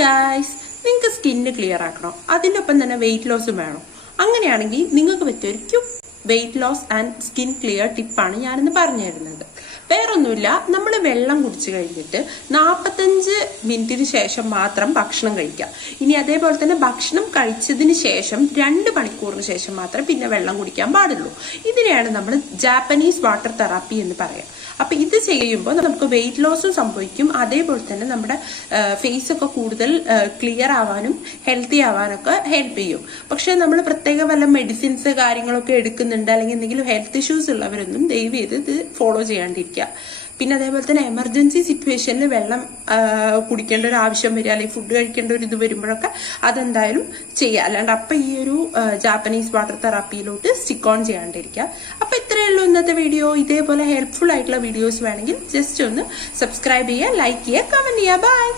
Guys, നിങ്ങൾക്ക് skin clear ആക്കണോ, അതിൻ്റെ ഒപ്പം തന്നെ വെയിറ്റ് ലോസും വേണോ? അങ്ങനെയാണെങ്കിൽ നിങ്ങൾക്ക് പറ്റിയ ഒരു quick weight loss and skin clear ടിപ്പാണ് ഞാനിന്ന് പറഞ്ഞു തരുന്നത്. വേറൊന്നുമില്ല, നമ്മൾ വെള്ളം കുടിച്ചു കഴിഞ്ഞിട്ട് 45 മിനിറ്റിന് ശേഷം മാത്രം ഭക്ഷണം കഴിക്കാം. ഇനി അതേപോലെ തന്നെ ഭക്ഷണം കഴിച്ചതിന് ശേഷം 2 മണിക്കൂറിന് ശേഷം മാത്രം പിന്നെ വെള്ളം കുടിക്കാൻ പാടുള്ളൂ. ഇതിനെയാണ് നമ്മൾ ജാപ്പനീസ് വാട്ടർ തെറാപ്പി എന്ന് പറയാം. അപ്പൊ ഇത് ചെയ്യുമ്പോൾ നമുക്ക് വെയിറ്റ് ലോസും സംഭവിക്കും, അതേപോലെ തന്നെ നമ്മുടെ ഫേസ് ഒക്കെ കൂടുതൽ ക്ലിയർ ആവാനും ഹെൽത്തി ആവാനൊക്കെ ഹെൽപ്പ് ചെയ്യും. പക്ഷെ നമ്മൾ പ്രത്യേക വല്ല മെഡിസിൻസ് കാര്യങ്ങളൊക്കെ എടുക്കുന്നുണ്ട് അല്ലെങ്കിൽ എന്തെങ്കിലും ഹെൽത്ത് ഇഷ്യൂസ് ഉള്ളവരൊന്നും ദയവ് ചെയ്ത് ഇത് ഫോളോ ചെയ്യാണ്ടിരിക്കുക. പിന്നെ അതേപോലെ തന്നെ എമർജൻസി സിറ്റുവേഷനിൽ വെള്ളം കുടിക്കേണ്ട ഒരു ആവശ്യം വരിക അല്ലെങ്കിൽ ഫുഡ് കഴിക്കേണ്ട ഒരു ഇത് വരുമ്പോഴൊക്കെ അതെന്തായാലും ചെയ്യുക. അല്ലാണ്ട് അപ്പൊ ഈ ഒരു ജാപ്പനീസ് വാട്ടർ തെറാപ്പിയിലോട്ട് സ്റ്റിക്ക് ഓൺ ചെയ്യാണ്ടിരിക്കുക. അപ്പൊ ഇത്രയേ ഉള്ളൂ ഇന്നത്തെ വീഡിയോ. ഇതേപോലെ ഹെൽപ്ഫുൾ ആയിട്ടുള്ള വീഡിയോസ് വേണമെങ്കിൽ ജസ്റ്റ് ഒന്ന് സബ്സ്ക്രൈബ് ചെയ്യുക, ലൈക്ക് ചെയ്യുക, കമന്റ് ചെയ്യുക. ബൈ.